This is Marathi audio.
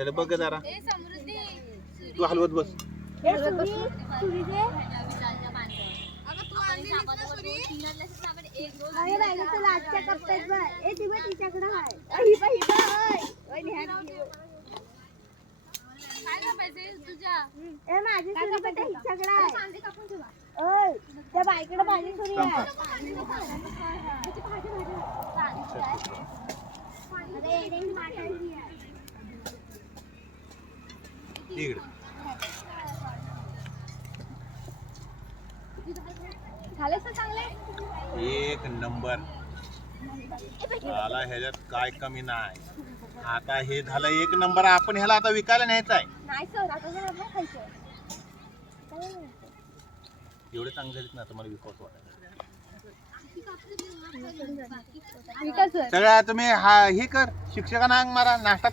त्याला बघ जरा ए समृद्धी तू हलवत बस. हे सुरी सुरी दे. अगं तू आणली ना सुरी एक दोन अरे बाई चला आजच्या कप्प्यात बघ. ए ती बघ तिच्याकडे आहे. ही बघ ही बघ. ओय ध्यान ठेव. काय का पाहिजे तुझ्या ए माझी सुरी बघ हिच्याकडे आहे. कांदे कापून ठेवा ओय त्या बाईकडे माझी सुरी आहे. अरे एरिंग माटायची आहे. इकडे झाले तर चांगले. एक नंबर मला ह्याच्यात काय कमी नाही. आता हे झालं एक नंबर. आपण ह्याला आता विकायला न्यायचं आहे. नाही सर आता जर नाही खायचं. एवढे चांगले झालेत ना तुम्हाला विकवतो वाटायला. ठीक आहे सर. सगळ्या तुम्ही हे कर शिक्षकांना हाक मारा नाश्ता